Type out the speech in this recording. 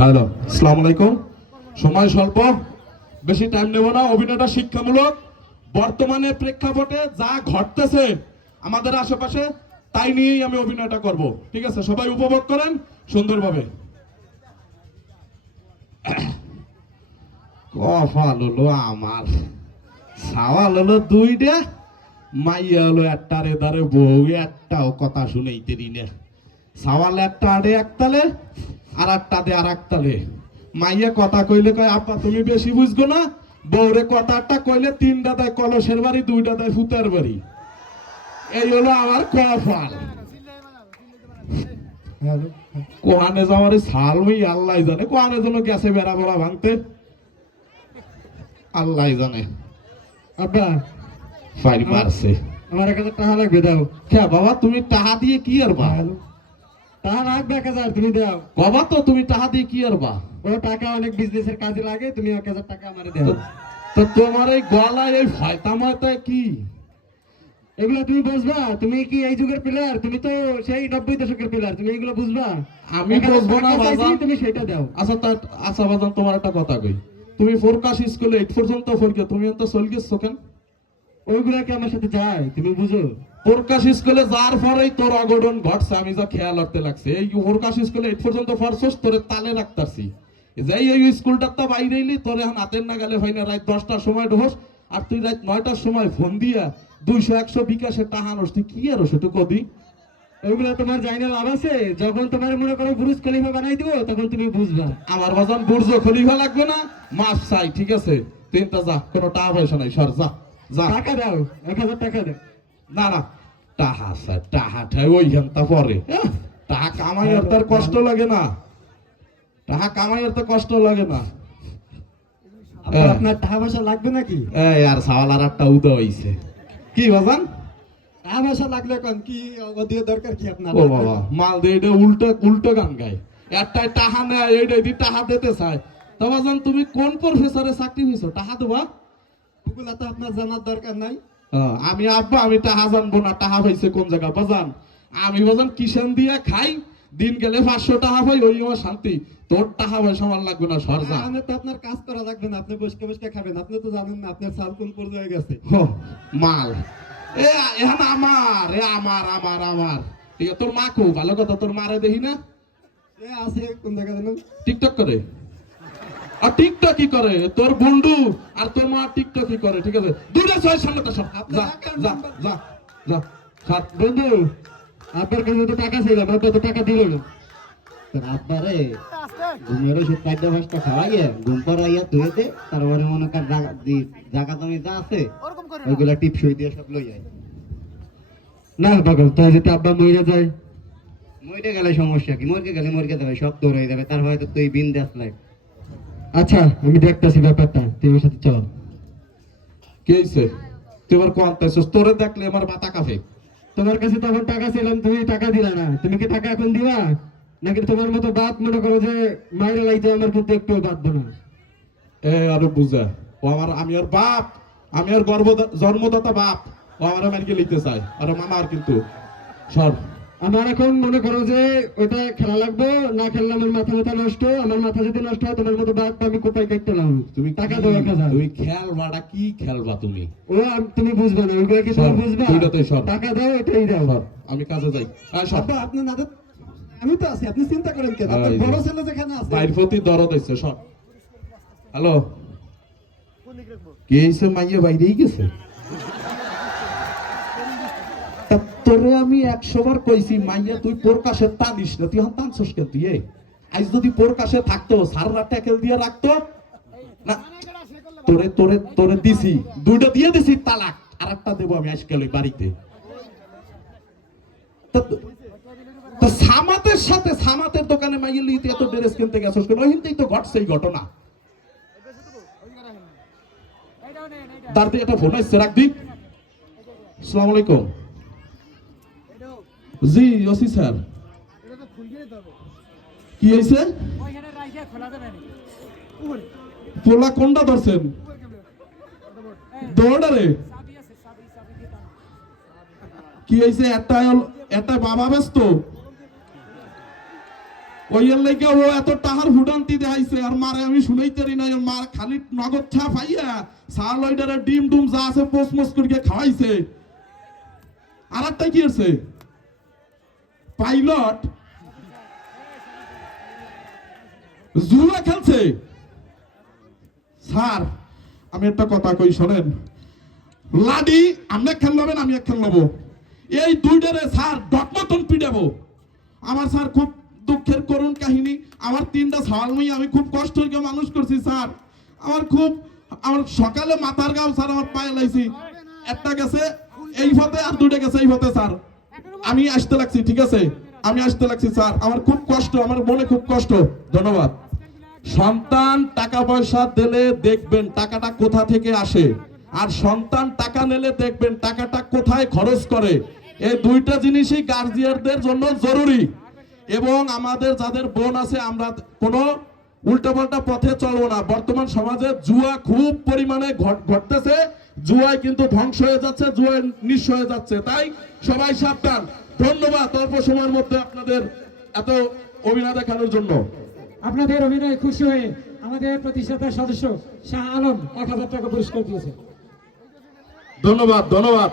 Hello, আসসালামু আলাইকুম। সময় স্বল্প, বেশি টাইম নেব না। অভিনয়টা শিক্ষামূলক। বর্তমানে প্রেক্ষাপটে যা ঘটতেছে আমাদের আশেপাশে তাই নিয়েই আমি অভিনয়টা করব। ঠিক আছে, সবাই উপভোগ করেন সুন্দরভাবে। কফাল হলো আমার, সাওয়াল হলো দুইটা, মাইয়া হলো একটা। রে দারে বউ একটাও কথা শুনেইতে না। সাওয়াল একটা আড়ে একতালে, আর একটা দে আর একতালে। মাইয়া কথা কইলে কয় আপা তুমি বেশি বুঝগো না। বউরে কথাটা কইলে তিনটা দেয় কলসের বাড়ি, দুইটা দেয় ফুতের বাড়ি। এই হলো আমার কফাল। কোহানে যাওয়ার সাল হই আল্লাহ জানে। কোহানে যেন গেছে বেড়া বড়া ভাঙতে, আল্লাহ জানে। আব্বা ফাইল মারছে। আমার 1000 টাকা লাগবে, দাও। হ্যাঁ বাবা, তুমি টাকা দিয়ে কি আর বা? টাকা লাগবে 1000, তুমি দাও। বাবা তো তুমি টাকা দিয়ে কি আর বা? ও টাকা অনেক বিজনেসের কাজে লাগে, তুমি 1000 টাকা আমারে দাও। তো তোমার এই গলায় এই ফায়তামাটা কি? এগুলো তুমি বুঝবা? তুমি কি এই যুগের প্লেয়ার? তুমি তো সেই 90 দশকের প্লেয়ার, তুমি এগুলো বুঝবা? আমি বুঝবো না বাবা। তুমি সেটা দাও। আচ্ছা আচ্ছা বাজান, তোমার একটা কথা কই। তুমি ফোরকাশ স্কুলে 8 পর্যন্ত পড়ছো, তুমি তো চল গেছো কেন? ওইগুলা কি আমার সাথে যায়? তুমি বুঝো? ফোরকাশ স্কুলে যার পরেই তোর অঘটন ঘটছে, আমি যা খেয়াল রাখতে লাগছে। এই ফোরকাশ স্কুলে 8 পর্যন্ত পড়ছস, তোরে তালে রাখতাছি। যাই এই স্কুলটা তো বাইরে এলি, তোর এখন হাতের না গেলে হয় না। রাত 10টার সময় ঢোস, আর তুই রাত 9টার সময় ফোন দিয়া 200-100 বিকাশে টাকা আনস। তুই কি আর সেটু কদি? ওইগুলা তোমার জাইনা লাভ আছে? যখন তোমার মনে করো বুরুজ খলিফা বানাই দিব, তখন তুমি বুঝবা। আমার বাজান বুর্জ খলিফা লাগবে না, মাছ চাই। ঠিক আছে, তুই তা যা, কোনো টাকা পয়সা নাই, সর যা যা। টাকা দাও, 1000 টাকা দাও। না না, টাহা স্যার, টাহা ঠাই ওইখান তা পরে। টাহা কামাই আর তার কষ্ট লাগে না। টাহা কামাই আর তো কষ্ট লাগে না। আপনার টাকা পয়সা লাগবে নাকি? এই আর সাওয়াল আর একটা উদয় হইছে। কি বাজান? টাকা পয়সা লাগলে কোন কি দিয়ে দরকার কি আপনার? ও বাবা, মাল দে এটা উল্টো গান গায়। একটাই টাহা নেয়, এইটাই দি টাহা দিতে চায়। তো বাজান, তুমি কোন প্রফেসরে চাকরি হইছো? টাহা দেবা? ওগুলা তো আপনার জানার দরকার নাই। আমি আব্বা, আমি টাহা জানবো না টাহা পাইছে কোন জায়গা? বাজান আমি বাজান কিষান দিয়া খাই, দিন গেলে 500 টাকা পাই, ওই আমার শান্তি। তোর টাকা পয়সা আমার লাগবে না, সর যা। আমি তো আপনার কাজ করা লাগবে না, আপনি বসে বসে খাবেন। আপনি তো জানেন না আপনার সাল কোন পর্যায়ে গেছে। মাল এখন আমার আমার ঠিক আছে। তোর মা খুব ভালো কথা, তোর মারে দেখি না আছে কোন জায়গা জানেন? টিকটক করে। আর টিকটক কি করে তোর বন্ধু? আর তোর মা টিকটক কি করে? ঠিক আছে, দুইটা ছয় সামনে তো সব। যা যা যা যা সাত। বন্ধু, আপনার কাছে তো টাকা ছিল, আপনার তো টাকা দিল না। আব্বারে ঘুমের ওষুধ 4-5টা খাওয়াইয়া ঘুম পড়াইয়া ধুয়েতে, তারপরে মনে কর জায়গা জমি যা আছে ওইগুলা টিপসই দিয়ে সব লই যায়। না পাগল, তাই যদি আব্বা মরে যায়? মরে গেলে সমস্যা কি? মরে গেলে মরে যাবে, সব দৌড় হয়ে যাবে। তার হয়তো তুই বিন্দাস লাইফ। আচ্ছা, আমি দেখতেছি ব্যাপারটা, তুই আমার সাথে চল। কি হইছে? তুই আমার কোন তাইছস? তোরে দেখলে আমার মাথা কাঁপে। তোমার কাছে তখন টাকা ছিলাম, তুমি টাকা দিলা না। তুমি কি টাকা এখন দিবা? নাকি তোমার মতো বাপ মনে করো যে মাইরা লাইতে আমার কিন্তু একটু বাঁধবো না? আরো বুঝা ও আমার, আমি আর বাপ, আমি আর জন্মদাতা বাপ। ও আমার মাইকে লইতে চায়, আর মামা আর কিন্তু সর। আমার এখন মনে করো যে ওটা খেলা লাগবে, না খেললে আমার মাথা নষ্ট। আমার মাথা যদি নষ্ট হয়, তোমার মতো বাপ আমি কোপাই কাটতে লাম। তুমি টাকা দাও 1000। তুমি খেলবাটা কি খেলবা তুমি? ও তুমি বুঝবে না, ওইগুলো কি তুমি বুঝবা? টাকা দাও, এটাই দাও। আমি কাজে যাই। আব্বা, আপনি না, আমি তো আছি, আপনি চিন্তা করেন কেন? আপনার বড় ছেলে যেখানে আছে, ভাইয়ের প্রতি দরদ হইছে। সর। হ্যালো, কে হইছে? মাইয়া বাইরেই গেছে। তোরে আমি 100 বার কইছি, মাইয়া তুই প্রকাশে টানিস না। তুই এখন টানছস কেন? তুই আজ যদি প্রকাশে থাকতো, সাররা ট্যাকেল দিয়ে রাখতো না। তোরে তোরে তোরে দিছি, দুইটা দিয়ে দিছি তালাক, আর একটা দেবো আমি আজকাল ওই বাড়িতে। তো সামাতের সাথে, সামাতের দোকানে মাইয়া লিতে এত ড্রেস কিনতে গেছস কেন? ওইখানতেই তো ঘটছে এই ঘটনা। দাঁড়তে একটা ফোন আসছে, রাখবি। আসসালামু আলাইকুম। জি ওসি স্যার, কি হয়েছে? পোলা কোনটা ধরছেন? দৌড়ারে কি হয়েছে? একটা বাবা ব্যস্ত। ওই এর লাইগা ও এত টাহার হুডান্তি দেখাইছে আর মারে আমি শুনাইতেরি না মার খালি নগদ ছা পাইয়া সার লইডারে ডিম ডুম যা আছে পোস্ট মোস্ট করে খাওয়াইছে। আর একটা কি আছে পাইলট জুয়া খেলছে। স্যার আমি একটা কথা কই শোনেন, লাডি আপনি খেল নেবেন আমি এক খেল নেবো, এই দুইটারে স্যার ডটমতন পিটাবো। আমার স্যার খুব দুঃখের করুণ কাহিনী, আমার 3টা ছাওয়াল মেয়ে আমি খুব কষ্ট করে মানুষ করছি স্যার। আমার সকালে মাথার গাম স্যার আমার পায়ে লাইছি, একটা গেছে এই পথে আর 2টা গেছে এই পথে স্যার। আমি আসতে লাগছি, ঠিক আছে আমি আসতে লাগছি স্যার, আমার খুব কষ্ট, আমার মনে খুব কষ্ট। ধন্যবাদ। সন্তান টাকা পয়সা দিলে দেখবেন টাকাটা কোথা থেকে আসে, আর সন্তান টাকা নিলে দেখবেন টাকাটা কোথায় খরচ করে। এই দুইটা জিনিসই গার্জিয়ানদের জন্য জরুরি। এবং আমাদের যাদের বোন আছে আমরা কোনো উল্টাপাল্টা পথে চলবো না। বর্তমান সমাজে জুয়া খুব পরিমাণে ঘটতেছে, জুয়ায় কিন্তু ধ্বংস হয়ে যাচ্ছে, জুয়ায় নিঃস্ব হয়ে যাচ্ছে। তাই সবাই সাবধান। ধন্যবাদ অল্প সময়ের মধ্যে আপনাদের এত অভিনয় দেখানোর জন্য। আপনাদের অভিনয় খুশি হয়ে আমাদের প্রতিষ্ঠাতা সদস্য শাহ আলম 1000 টাকা পুরস্কার দিয়েছে। ধন্যবাদ ধন্যবাদ।